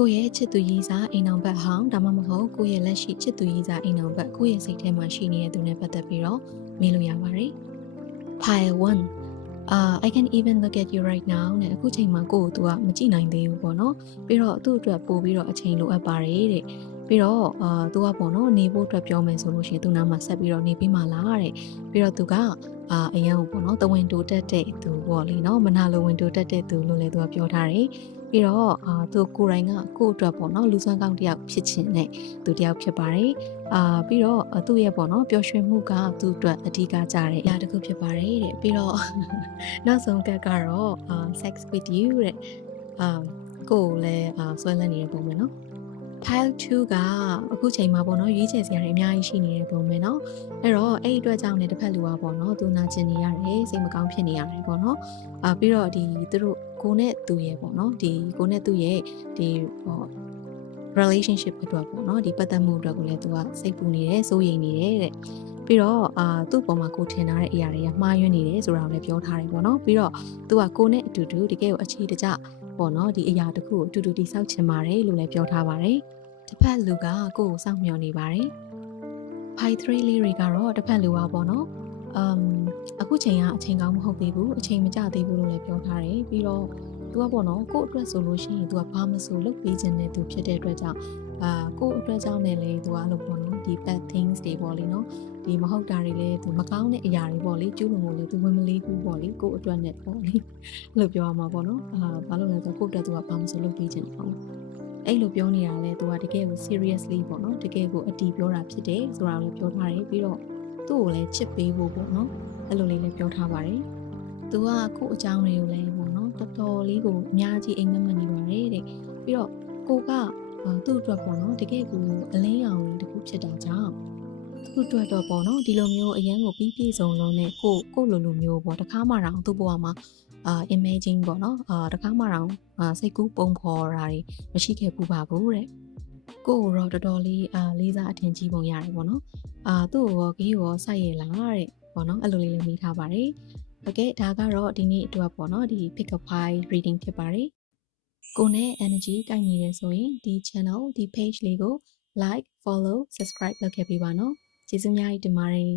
ကိုယ့်ရဲ့ချစ်သူရည်စားအိမ်အောင်ဘက်ဟောင်းဒါမှမဟုတ်ကိုယ့်ရဲ့လက်ရှိချစ်သူရည်စားအိမ်အောင်ဘက်ကိုယ့်ရဲ့စိတ်ထဲမှာရှိနေတဲ့သူနဲ့ပတ်သက်ပြီးတော့မေးလို့ရပါတယ်။ Pile 1 I can even look at you right now နဲ့အခုချိန်မှာကိုယ့်ကိုသူကမကြည့်နိုင်သေးဘူးပေါ့နော်။ပြီးတော့သူ့အတွက်ပို့ပြီးတော့အချိန်လိုအပ်ပါတယ်တဲ့။ပြီးတော့သူကပေါ့နော်နေဖို့အတွက်ပြောမယ်ဆိုလို့ရှိရင်သူနာမှာဆက်ပြီးတော့နေပြီးမှလားတဲ့။ပြီးတော့သူကအရန်ကိုပေါ့နော်တဝင်တိုတက်တဲ့သူပေါ့လေနော်မနာလိုဝင်တိုတက်တဲ့သူလို့လည်းသူကပြောထားတယ်။ပြီးတော့သူကိုယ်တိုင်ကကိုယ့်အတွက်ပေါ့နော်လူစွမ်းကောင်းတစ်ယောက်ဖြစ်ခြင်းနဲ့သူတစ်ယောက်ဖြစ်ပါတယ်ပြီးတော့သူ့ရဲ့ပေါ့နော်ပျော်ရွှင်မှုကသူ့အတွက်အဓိကကြတဲ့အရာတစ်ခုဖြစ်ပါတယ်တဲ့ပြီးတော့နောက်ဆုံးကကတော့ sex with you တဲ့ကိုယ်လည်းဆွဲလန်းနေတဲ့ပုံပဲနော် Pile 2ကအခုချိန်မှာပေါ့နော်ရွေးချယ်စရာတွေအများကြီးရှိနေတဲ့ပုံပဲနော်အဲ့တော့အဲ့ဒီအတွက်ကြောင့်လည်းတစ်ဖက်လူကပေါ့နော်သူနာကျင်နေရတယ်စိတ်မကောင်းဖြစ်နေရတယ်ပေါ့နော်ပြီးတော့သူတို့ကိုနဲ့သူရဲ့ပေါ့နော်ဒီကိုနဲ့သူရဲ့ဒီrelationship အတွက်ပေါ့နော်ဒီပတ်သက်မှုအတွက်ကိုလည်းသူကစိတ်ပူနေတယ်စိုးရိမ်နေတယ်တဲ့ပြီးတော့သူ့ပေါ်မှာကိုထင်ထားတဲ့အရာတွေကမှားယွင်းနေတယ်ဆိုတာကိုလည်းပြောထားတယ်ပေါ့နော်ပြီးတော့သူကကိုနဲ့အတူတူတကယ်ကိုအခြေတကျပေါ့နော်ဒီအရာတစ်ခုကိုအတူတူတိဆောက်ချင်ပါတယ်လို့လည်းပြောထားပါတယ်တစ်ဖက်လူကကိုယ့်ကိုစောင့်မျှော်နေပါတယ် Pile 3လေးတွေကတော့တစ်ဖက်လူကပေါ့နော်အခုချိန်ကအချိန်ကောင်းမဟုတ်သေးဘူးအချိန်မကျသေးဘူးလို့လည်းပြောထားတယ်ပြီးတော့သူကပေါ့နော်ကိုယ့်အတွက်ဆိုလို့ရှိရင်သူကဘာမဆိုလုပ်ပေးခြင်းနဲ့သူဖြစ်တဲ့အတွက်ကြောင့်ကိုယ့်အတွက်ကြောင့်လည်းသူကလို့ပေါ့နော်ဒီ bad things တွေပေါ့လေနော်ဒီမဟုတ်တာတွေလည်းသူမကောင်းတဲ့အရာတွေပေါ့လေကျူးလွန်လို့လည်းသူဝင်မလေးဘူးပေါ့လေကိုယ့်အတွက်နဲ့ပေါ့လေလို့ပြောရမှာပေါ့နော်ဘာလို့လဲဆိုတော့ကိုယ့်အတွက်သူကဘာမဆိုလုပ်ပေးခြင်းပေါ့အဲ့လိုပြောနေတာလဲသူကတကယ်ကို seriously ပေါ့နော်တကယ်ကိုအတီးပြောတာဖြစ်တယ်ဆိုတာကိုလည်းပြောထားတယ်ပြီးတော့သူ့ကိုလည်းချစ်ပေးဖို့ပေါ့နော်အဲ့လိုလေးလည်းပြောထားပါတယ်သူကကို့အကြောင်းတွေကိုလည်းပေါ့နော်တော်တော်လေးကိုအများကြီးအိမ်မက်မက်နေပါတယ်တဲ့ပြီးတော့ကိုကသူ့အတွက်ပေါ့နော်တကယ်ကိုအလင်းရောင်တခုဖြစ်တာကြောင့်သူ့အတွက်တော့ပေါ့နော်ဒီလိုမျိုးအရန်ကိုပြီးပြည့်စုံလုံးနဲ့ကိုလိုမျိုးပေါ့တခါမှတော့သူ့ဘဝမှာimagine ပေါ့နော်တခါမှတော့စိတ်ကူးပုံဖော်တာတွေမရှိခဲ့ဘူးပါဘူးတဲ့ကိုတော့တော်တော်လေးလေးစားအထင်ကြီးပုံရတယ်ပေါ့နော်သူ့ကိုဂေးရောစိုက်ရလားတဲ့ပေါ့နော်အဲ့လိုလေးလည်းမေးထားပါတယ်โอเคဒါကတော့ဒီနေ့အတွက်ပေါ့နော်ဒီ pick up file reading ဖြစ်ပါတယ်ကိုနဲ့ energy ကိုက်ညီတယ်ဆိုရင်ဒီ channel ဒီ page လေးကို like follow subscribe လုပ်ခဲ့ပေးပါနော်ကျေးဇူးများတင်ပါတယ်